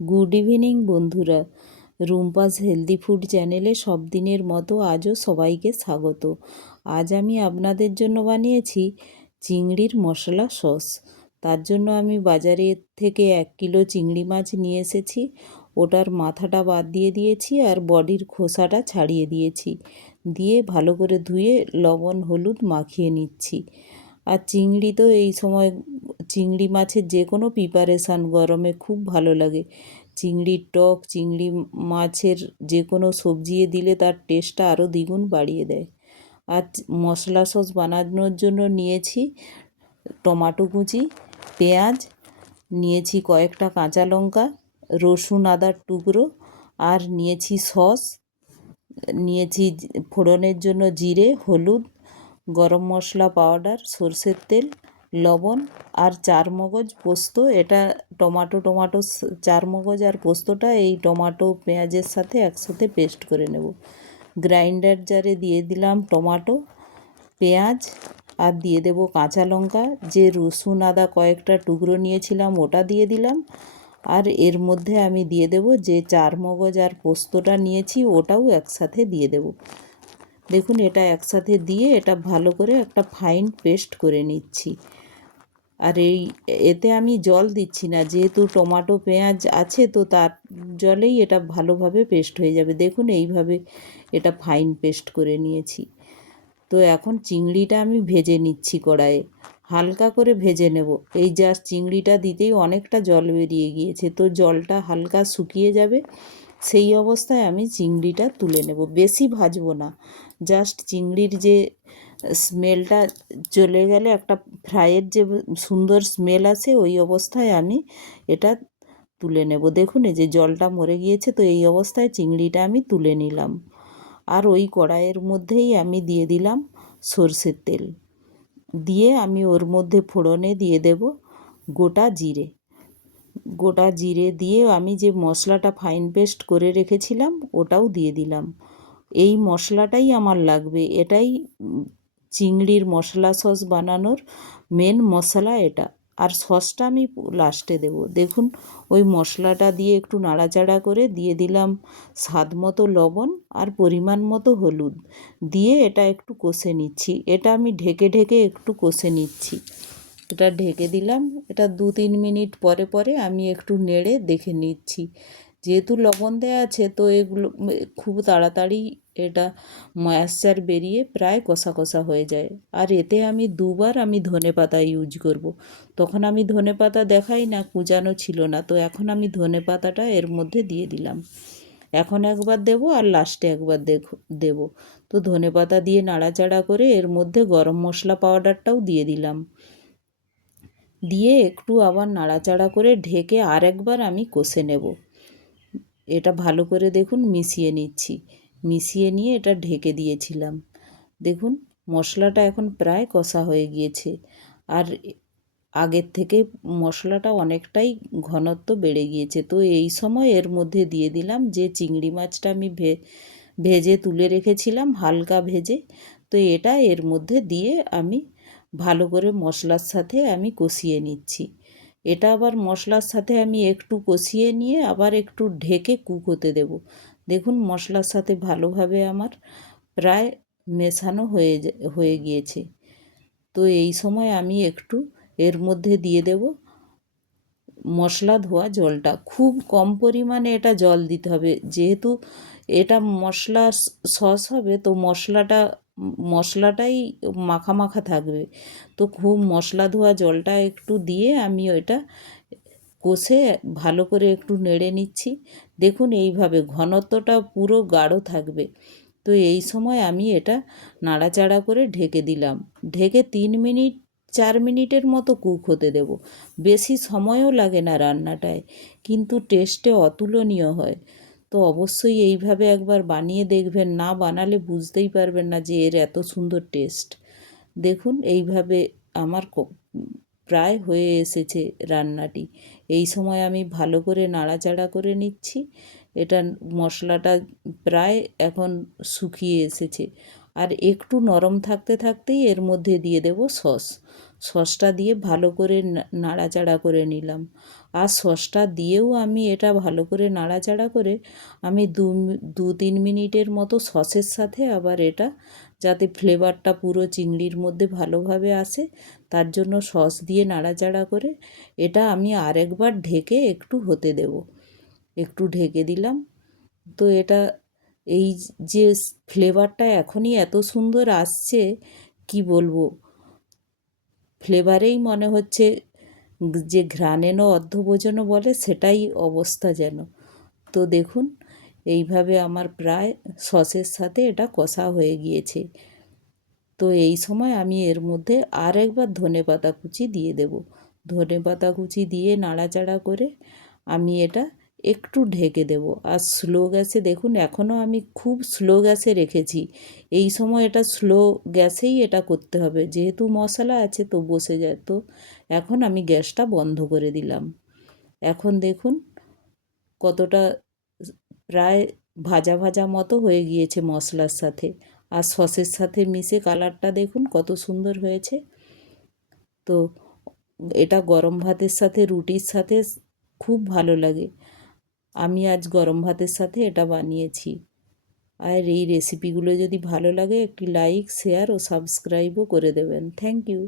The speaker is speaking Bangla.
গুড ইভিনিং বন্ধুরা, রুম্পাস হেলদি ফুড চ্যানেলে সব দিনের মতো আজও সবাইকে স্বাগত। আজ আমি আপনাদের জন্য বানিয়েছি চিংড়ির মশলা সস। তার জন্য আমি বাজারে থেকে 1 কিলো চিংড়ি মাছ নিয়ে এসেছি। ওটার মাথাটা বাদ দিয়ে দিয়েছি আর বডির খোসাটা ছাড়িয়ে দিয়েছি। দিয়ে ভালো করে ধুয়ে লবণ হলুদ মাখিয়ে নিচ্ছি। আর চিংড়ি তো এই সময় চিংড়ি মাছের যে কোনো প্রিপারেশান গরমে খুব ভালো লাগে। চিংড়ির টক, চিংড়ি মাছের যে কোনো সবজি দিলে তার টেস্টটা আরও দ্বিগুণ বাড়িয়ে দেয়। আর মশলা সস বানানোর জন্য নিয়েছি টমেটো কুচি, পেঁয়াজ, নিয়েছি কয়েকটা কাঁচা লঙ্কা, রসুন আদার টুকরো, আর নিয়েছি সস, নিয়েছি ফোড়নের জন্য জিরে, হলুদ, গরম মশলা পাউডার, সরষের তেল, লবণ আর চারমগজ পোস্ত। এটা টমাটো চারমগজ আর পোস্তটা এই টমাটো পেঁয়াজের সাথে একসাথে পেস্ট করে নেব। গ্রাইন্ডার জারে দিয়ে দিলাম টমাটো, পেঁয়াজ আর দিয়ে দেব কাঁচা লঙ্কা। যে রসুন আদা কয়েকটা টুকরো নিয়েছিলাম ওটা দিয়ে দিলাম। আর এর মধ্যে আমি দিয়ে দেব যে চারমগজ আর পোস্তটা নিয়েছি ওটাও একসাথে দিয়ে দেব। দেখুন, এটা একসাথে দিয়ে এটা ভালো করে একটা ফাইন পেস্ট করে নিচ্ছি। আর এতে আমি জল দিচ্ছি না, যেহেতু টমেটো পেঁয়াজ আছে তো তার জলেই এটা ভালোভাবে পেস্ট হয়ে যাবে। দেখুন, এইভাবে এটা ফাইন পেস্ট করে নিয়েছি। তো এখন চিংড়িটা আমি ভেজে নিচ্ছি কড়াইয়ে, হালকা করে ভেজে নেব। এই জাস্ট চিংড়িটা দিতেই অনেকটা জল বেরিয়ে গিয়েছে, তো জলটা হালকা শুকিয়ে যাবে। সেই অবস্থায় আমি চিংড়িটা তুলে নেব, বেশি ভাজবো না। জাস্ট চিংড়ির যে স্মেলটা চলে গেলে একটা ফ্রাইয়ের যে সুন্দর স্মেল আসে, ওই অবস্থায় আমি এটা তুলে নেব। দেখুন, এই যে জলটা মরে গিয়েছে, তো এই অবস্থায় চিংড়িটা আমি তুলে নিলাম। আর ওই কড়াইয়ের মধ্যেই আমি দিয়ে দিলাম সরষের তেল। দিয়ে আমি ওর মধ্যে ফোড়নে দিয়ে দেব গোটা জিরে। গোটা জিরে দিয়ে আমি যে মশলাটা ফাইন পেস্ট করে রেখেছিলাম ওটাও দিয়ে দিলাম। এই মশলাটাই আমার লাগবে, এটাই চিংড়ির মশলা সস বানানোর মেন মশলা এটা। আর সসটা আমি লাস্টে দেব। দেখুন, ওই মশলাটা দিয়ে একটু নাড়াচাড়া করে দিয়ে দিলাম স্বাদ মতো লবণ আর পরিমাণ মতো হলুদ। দিয়ে এটা একটু কষে নিচ্ছি। এটা আমি ঢেকে ঢেকে একটু কষে নিচ্ছি। এটা ঢেকে দিলাম। এটা 2-3 মিনিট পরে পরে আমি একটু নেড়ে দেখে নিচ্ছি। যেহেতু লবণ দেওয়া আছে তো এগুলো খুব তাড়াতাড়ি এটা ময়েশ্চার বেরিয়ে প্রায় কষা কষা হয়ে যায়। আর এতে আমি 2বার আমি ধনেপাতা ইউজ করব। তখন আমি ধনেপাতা দেখাই না, কুচানো ছিল না, তো এখন আমি ধনেপাতাটা এর মধ্যে দিয়ে দিলাম। এখন একবার দেব আর লাস্টে একবার দেব। তো ধনেপাতা দিয়ে নাড়াচাড়া করে এর মধ্যে গরম মশলা পাউডারটাও দিয়ে দিলাম। দিয়ে একটু আবার নাড়াচাড়া করে ঢেকে আরেকবার আমি কষে নেব। এটা ভালো করে দেখুন মিশিয়ে নিচ্ছি। মিশিয়ে নিয়ে এটা ঢেকে দিয়েছিলাম। দেখুন, মশলাটা এখন প্রায় কষা হয়ে গিয়েছে। আর আগের থেকে মশলাটা অনেকটাই ঘনত্ব বেড়ে গিয়েছে। তো এই সময় এর মধ্যে দিয়ে দিলাম যে চিংড়ি মাছটা আমি ভেজে তুলে রেখেছিলাম, হালকা ভেজে। তো এটা এর মধ্যে দিয়ে আমি ভালো করে মশলার সাথে আমি কষিয়ে নিচ্ছি। এটা আবার মশলার সাথে আমি একটু কষিয়ে নিয়ে আবার একটু ঢেকে কুক হতে দেব। দেখুন, মশলার সাথে ভালোভাবে আমার প্রায় মেশানো হয়ে গিয়েছে। তো এই সময় আমি একটু এর মধ্যে দিয়ে দেব মশলা ধোয়া জলটা। খুব কম পরিমাণে এটা জল দিতে হবে, যেহেতু এটা মশলা সস হবে, তো মশলাটাই মাখা মাখা থাকবে। তো খুব মশলা ধোয়া জলটা একটু দিয়ে আমি ওইটা কষে ভালো করে একটু নেড়ে নিচ্ছি। দেখুন, এইভাবে ঘনত্বটা পুরো গাঢ় থাকবে। তো এই সময় আমি এটা নাড়াচাড়া করে ঢেকে দিলাম। ঢেকে 3-4 মিনিটের মতো কুক হতে দেব। বেশি সময়ও লাগে না রান্নাটায়, কিন্তু টেস্টে অতুলনীয় হয়। তো অবশ্যই এইভাবে একবার বানিয়ে দেখবেন, না বানালে বুঝতেই পারবেন না যে এর এত সুন্দর টেস্ট। দেখুন, এইভাবে আমার প্রায় হয়ে এসেছে রান্নাটি। এই সময় আমি ভালো করে নাড়াচাড়া করে নিচ্ছি। এটা মশলাটা প্রায় এখন শুকিয়ে এসেছে। আর একটু নরম থাকতে থাকতেই এর মধ্যে দিয়ে দেব সস। সসটা দিয়ে ভালো করে নাড়াচাড়া করে নিলাম। আর সসটা দিয়েও আমি এটা ভালো করে নাড়াচাড়া করে আমি 2-3 মিনিটের মতো সসের সাথে আবার এটা, যাতে ফ্লেভারটা পুরো চিংড়ির মধ্যে ভালোভাবে আসে, তার জন্য সস দিয়ে নাড়াচাড়া করে এটা আমি আরেকবার ঢেকে একটু হতে দেব। একটু ঢেকে দিলাম। তো এটা, এই যে ফ্লেভারটা এখনই এত সুন্দর আসছে, কি বলবো, ফ্লেভারেই মনে হচ্ছে যে ঘ্রাণেন অর্ধভোজনও বলে সেটাই অবস্থা যেন। তো দেখুন, এইভাবে আমার প্রায় সসের সাথে এটা কষা হয়ে গিয়েছে। তো এই সময় আমি এর মধ্যে আর একবার ধনেপাতা কুচি দিয়ে দেব। ধনেপাতা কুচি দিয়ে নাড়াচাড়া করে আমি এটা একটু ঢেকে দেব। আর স্লো গ্যাসে, দেখুন এখনও আমি খুব স্লো গ্যাসে রেখেছি। এই সময় এটা স্লো গ্যাসেই এটা করতে হবে, যেহেতু মশলা আছে তো বসে যায়। তো এখন আমি গ্যাসটা বন্ধ করে দিলাম। এখন দেখুন কতটা প্রায় ভাজা ভাজা মতো হয়ে গিয়েছে মশলার সাথে, আর সসের সাথে মিশে কালারটা দেখুন কত সুন্দর হয়েছে। তো এটা গরম ভাতের সাথে, রুটির সাথে খুব ভালো লাগে। আমি আজ গরম ভাতের সাথে এটা বানিয়েছি। আর এই রেসিপিগুলো যদি ভালো লাগে একটি লাইক, শেয়ার ও সাবস্ক্রাইবও করে দেবেন। Thank you.